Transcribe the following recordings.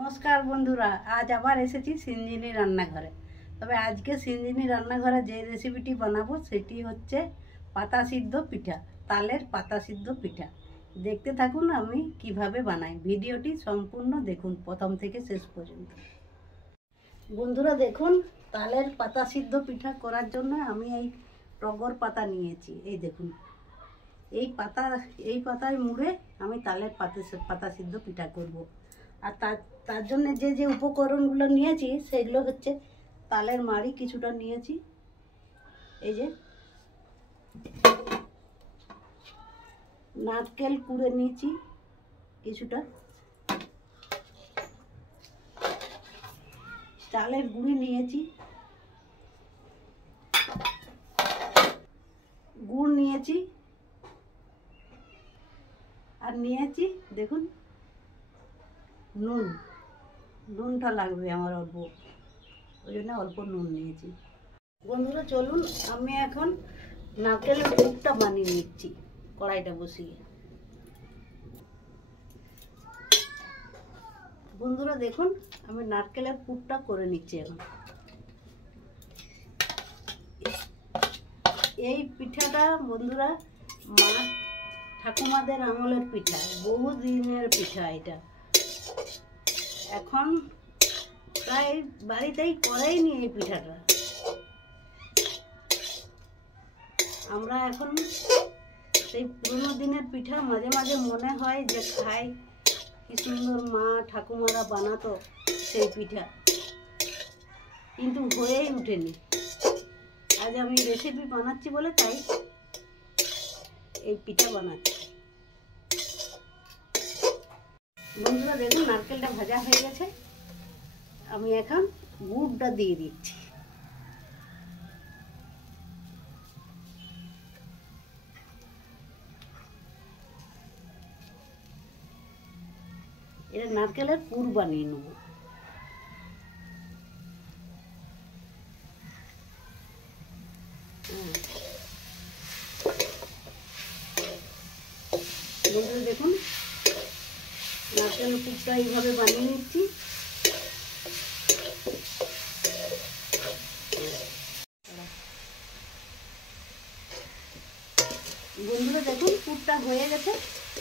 নমস্কার বন্ধুরা, আজ আবার এসেছি সিঞ্জিনি রান্নাঘরে। তবে আজকে সিঞ্জিনি রান্নাঘরে যে রেসিপিটি বানাবো সেটি হচ্ছে পাতা সিদ্ধ পিঠা, তালের পাতা সিদ্ধ পিঠা। দেখতে থাকুন আমি কিভাবে বানাই, ভিডিওটি সম্পূর্ণ দেখুন প্রথম থেকে শেষ পর্যন্ত। বন্ধুরা দেখুন, তালের পাতা সিদ্ধ পিঠা করার জন্য আমি এই টগর পাতা নিয়েছি। এই দেখুন, এই পাতায় মুড়ে আমি তালের পাতা সিদ্ধ পিঠা করব। আর তার জন্য যে উপকরণগুলো নিয়েছি সেগুলো হচ্ছে তালের মাড়ি কিছুটা নিয়েছি, এই যে নারকেল কুড়ে নিয়েছি কিছুটা, চালের গুঁড়ি নিয়েছি, গুড় নিয়েছি, আর নিয়েছি দেখুন নুনটা লাগবে আমার অল্প, ওই জন্য অল্প নুন নিয়েছি। বন্ধুরা চলুন আমি এখন নারকেলের পুরটা বানিয়ে নিচ্ছি কড়াইটা বসিয়ে। বন্ধুরা দেখুন, আমি নারকেলের পুরটা করে নিচ্ছি এখন। এই পিঠাটা বন্ধুরা মা ঠাকুমাদের আমলের পিঠা, বহু দিনের পিঠা। এটা এখন প্রায় বাড়িতেই করেইনি এই পিঠাটা। আমরা এখন সেই পুরোনো দিনের পিঠা মাঝে মাঝে মনে হয় যে খাই, কি সুন্দর মা ঠাকুমারা বানাতো সেই পিঠা, কিন্তু হয়েই উঠেনি। আজ আমি রেসিপি বানাচ্ছি বলে তাই এই পিঠা বানাচ্ছি। বন্ধুরা দেখুন, নারকেলটা ভাজা হয়ে গেছে, আমি এখন গুড়টা দিয়ে দিচ্ছি। এটা নারকেলের পুর বানিয়ে নেব। বন্ধুরা দেখুন, নারকেলের পুরটা এইভাবে বানিয়ে নিচ্ছি। বন্ধুরা দেখুন, পুরটা হয়ে গেছে,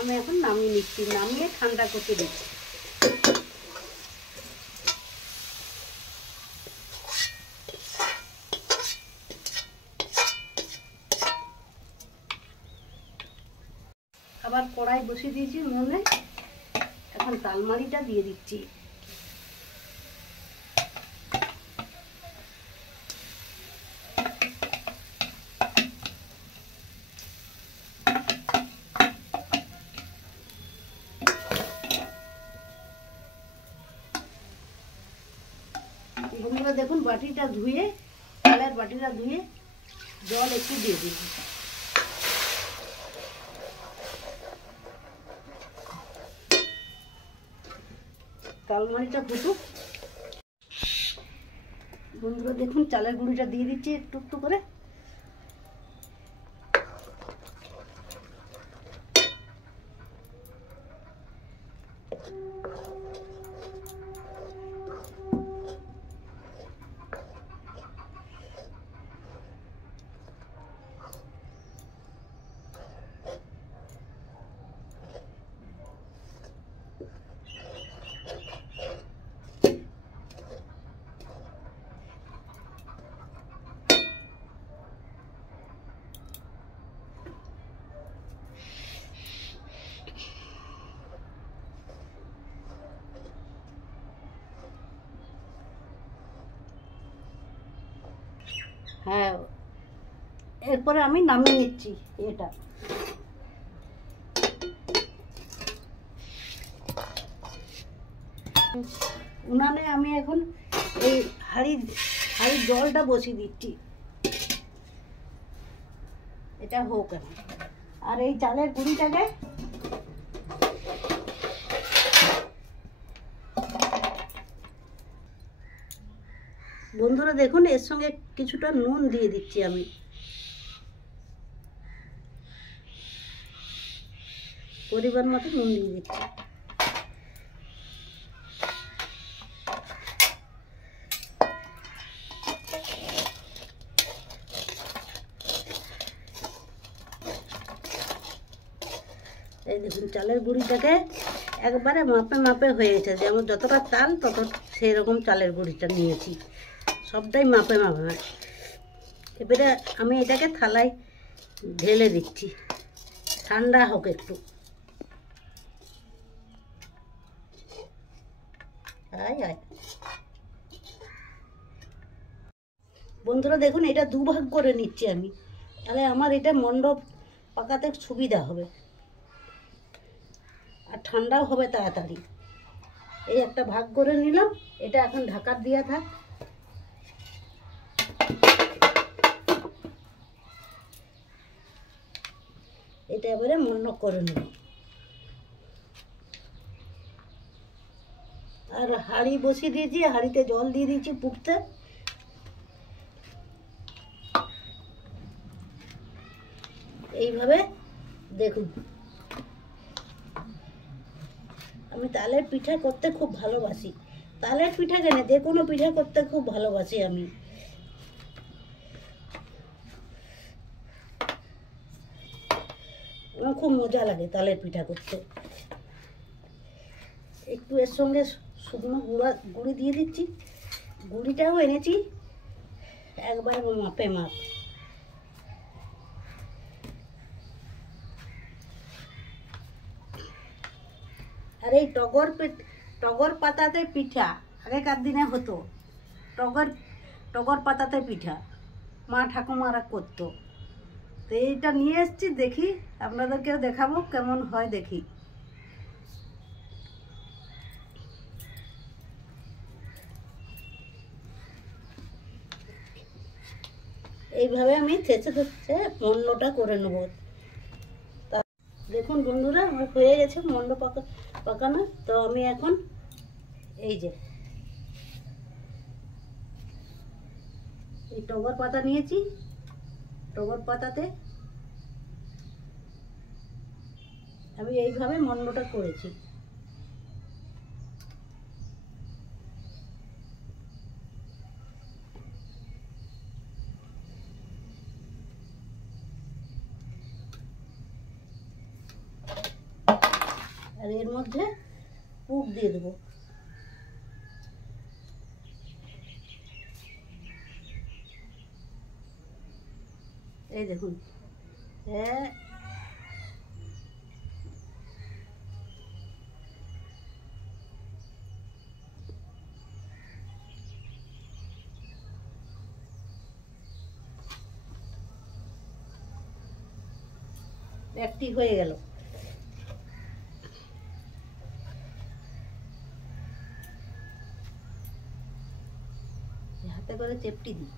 আমি এখন নামিয়ে নিচ্ছি, নামিয়ে ঠান্ডা করতে দিচ্ছি। আবার কড়াই বসিয়ে দিয়েছি উনুনে, এখন তালমাড়িটা দিয়ে দিচ্ছি। বন্ধুরা দেখুন, বাটিটা ধুয়ে, তালের বাটিটা ধুয়ে জল একটু দিয়ে দিচ্ছি। তালমাড়িটা ফুটুক। বন্ধুরা দেখুন, চালের গুঁড়িটা দিয়ে দিচ্ছি একটু একটু করে। হ্যাঁ, এরপরে আমি নামিয়ে নিচ্ছি এটা। উনানে আমি এখন এই হাঁড়ির জলটা বসিয়ে দিচ্ছি, এটা হোক। আর এই চালের গুঁড়িটাকে বন্ধুরা দেখুন, এর সঙ্গে কিছুটা নুন দিয়ে দিচ্ছি আমি। পরিমাণ মতো নুন দিয়ে দিচ্ছি। এই দেখুন চালের গুঁড়িটাকে একবারে মাপে মাপে হয়ে গেছে, যেমন যতটা চাল তত সেই রকম চালের গুঁড়িটা নিয়েছি, সবটাই মাপে মাপে। এবারে আমি এটাকে থালায় ঢেলে দিচ্ছি, ঠান্ডা হোক একটু। বন্ধুরা দেখুন, এটা দুভাগ করে নিচ্ছি আমি, তাহলে আমার এটা মণ্ডপ পাকাতে সুবিধা হবে আর ঠান্ডাও হবে তাড়াতাড়ি। এই একটা ভাগ করে নিলাম, এটা এখন ঢাকা দেওয়া থাক। এটা এবারে মণ্ডপ করে নেব। আর হাঁড়ি বসিয়ে দিয়েছি, হাঁড়িতে জল দিয়ে দিয়েছি ফুটতে। এইভাবে দেখুন, আমি তালের পিঠা করতে খুব ভালোবাসি। তালের পিঠা কেন, যে কোনো পিঠা করতে খুব ভালোবাসি আমি। আমার খুব মজা লাগে তালের পিঠা করতে। একটু এর সঙ্গে শুকনো গুঁড়ি দিয়ে দিচ্ছি। গুঁড়িটাও এনেছি একবার মাপে মাপ। আর এই টগর পাতাতে পিঠা আগেকার দিনে হতো, টগর পাতাতে পিঠা মা ঠাকুমারা করতো। তো এইটা নিয়ে এসছি, দেখি আপনাদেরকেও দেখাবো কেমন হয় দেখি। এইভাবে আমি থেঁচে মণ্ডটা করে নেব। দেখুন বন্ধুরা, আমার হয়ে গেছে মণ্ড পাকানো। তো আমি এখন এই যে এই টগর পাতা নিয়েছি, টগর পাতাতে আমি এইভাবে মণ্ডটা করেছি। আর এর মধ্যে পুর দিয়ে দেবো। এই দেখুন, হ্যাঁ একটি হয়ে গেল। হাতে করে চেপটি দিই।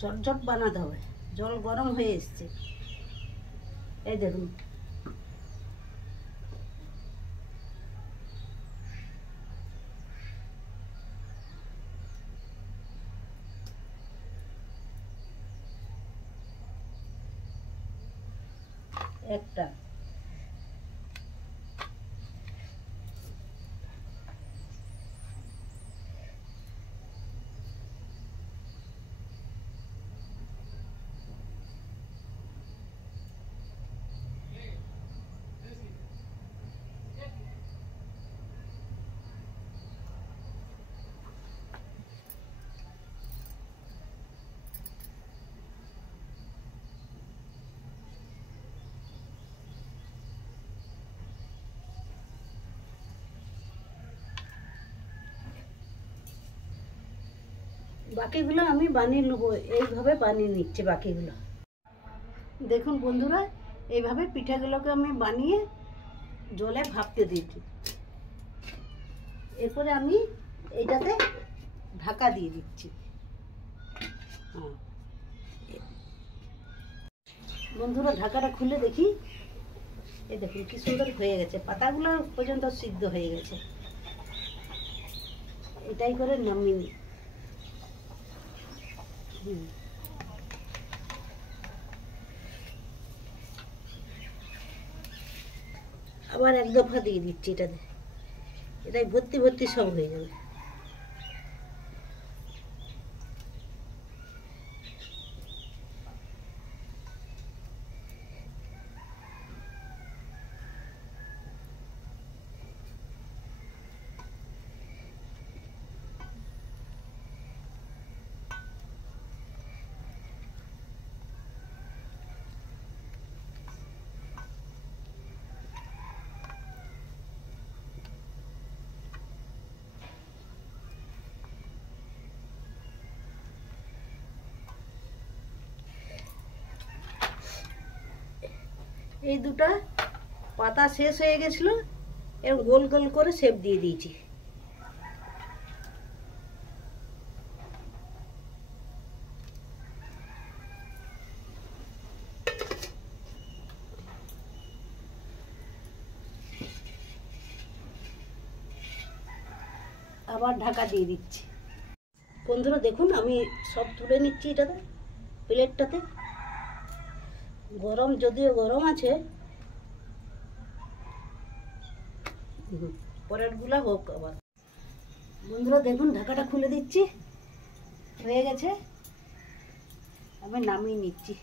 ঝটঝট বানাতে হবে, জল গরম হয়ে এসছে। এই দেখুন, একটা বাকিগুলো আমি বানিয়ে নেবো। এইভাবে বানিয়ে নিচ্ছি বাকিগুলো। দেখুন বন্ধুরা, এইভাবে পিঠাগুলোকে আমি বানিয়ে জলে ভাপতে দিচ্ছি। এরপরে আমি এইটাতে ঢাকা দিয়ে দিচ্ছি। বন্ধুরা ঢাকাটা খুলে দেখি, এই দেখুন কি সুন্দর হয়ে গেছে, পাতাগুলো পর্যন্ত সিদ্ধ হয়ে গেছে। এটাই করে নামিয়ে নিই। আবার এক দফা দিয়ে দিচ্ছি এটাতে, এটাই ভর্তি ভর্তি সব হয়ে যাবে। এই দুটা পাতা শেষ হয়ে গেছিলো, এরকম গোল গোল করে শেপ দিয়ে দিয়েছি। আবার ঢাকা দিয়ে দিচ্ছি। বন্ধুরা দেখুন, আমি সব তুলে নিচ্ছি এটাতে, প্লেটটাতে। গরম, যদিও গরম আছে, পরেরগুলা হোক আবার। বন্ধুরা দেখুন, ঢাকাটা খুলে দিচ্ছি, হয়ে গেছে। আমি নামিয়ে নিচ্ছি।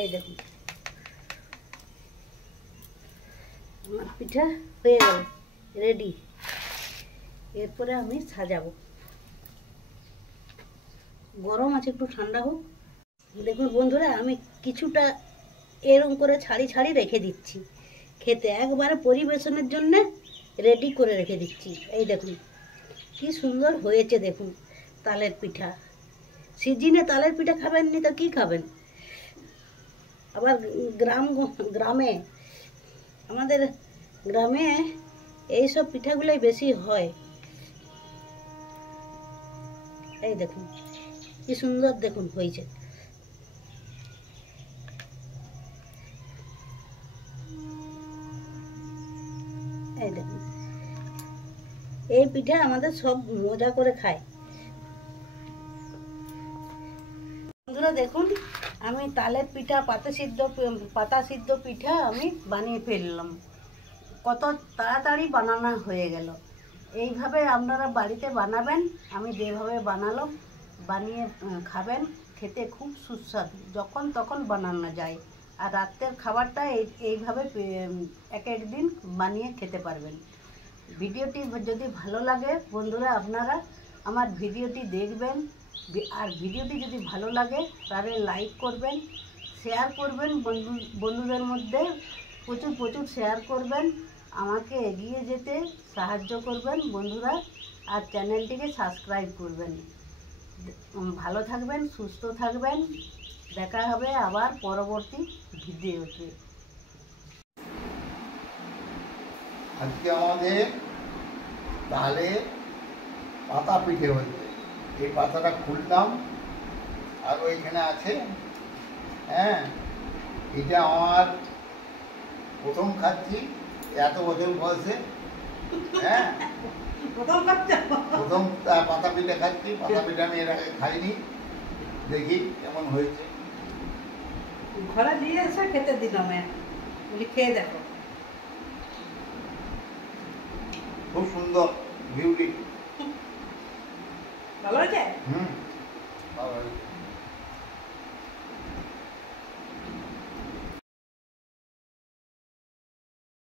এই দেখুন, আমার পিঠা হয়ে গেল, রেডি। এরপরে আমি সাজাবো। গরম আছে, একটু ঠান্ডা হোক। দেখুন বন্ধুরা, আমি কিছুটা এরকম করে ছাড়ি ছাড়ি রেখে দিচ্ছি, খেতে একবারে পরিবেশনের জন্য রেডি করে রেখে দিচ্ছি। এই দেখুন কি সুন্দর হয়েছে, দেখুন তালের পিঠা। সিজনে তালের পিঠা খাবেন নি তো কি খাবেন? আবার গ্রামে, আমাদের গ্রামে এইসব পিঠাগুলোই বেশি হয়। এই দেখুন কি সুন্দর, দেখুন হয়েছে। এই দেখুন, এই পিঠা আমাদের সব মজা করে খায়। বন্ধুরা দেখুন, আমি তালের পিঠা, পাতা সিদ্ধ পিঠা আমি বানিয়ে ফেললাম। কত তাড়াতাড়ি বানানো হয়ে গেল। এইভাবে আপনারা বাড়িতে বানাবেন, আমি যেভাবে বানালাম, বানিয়ে খাবেন। খেতে খুব সুস্বাদু, যখন তখন বানানো যায়। আর রাতের খাবারটা এইভাবে এক একদিন বানিয়ে খেতে পারবেন। ভিডিওটি যদি ভালো লাগে বন্ধুরা, আপনারা আমার ভিডিওটি দেখবেন। আর ভিডিওটি যদি ভালো লাগে তাহলে লাইক করবেন, শেয়ার করবেন, বন্ধুদের মধ্যে প্রচুর প্রচুর শেয়ার করবেন। আমাকে এগিয়ে যেতে সাহায্য করবেন বন্ধুরা। আর চ্যানেলটিকে সাবস্ক্রাইব করবেন। ভালো থাকবেন, সুস্থ থাকবেন। দেখা হবে আবার পরবর্তী ভিডিওতে। আজকে আমাদের তালে পাতা পিঠে হচ্ছে। এই পাতাটা খুললাম, আর ওইখানে আছে। হ্যাঁ, এটা আমার প্রথম খাচ্ছি এত বছর বয়সে। হ্যাঁ, প্রথম পাতা পিঠে খাচ্ছি। পাতা পিঠে আমি এর আগে খাইনি, দেখি কেমন হয়েছে। ঘরে নিয়ে এসে খেতে দিলাম, খেয়ে দেখো। খুব সুন্দর, বিউটি। ভালো হয়েছে? ভালো হয়েছে।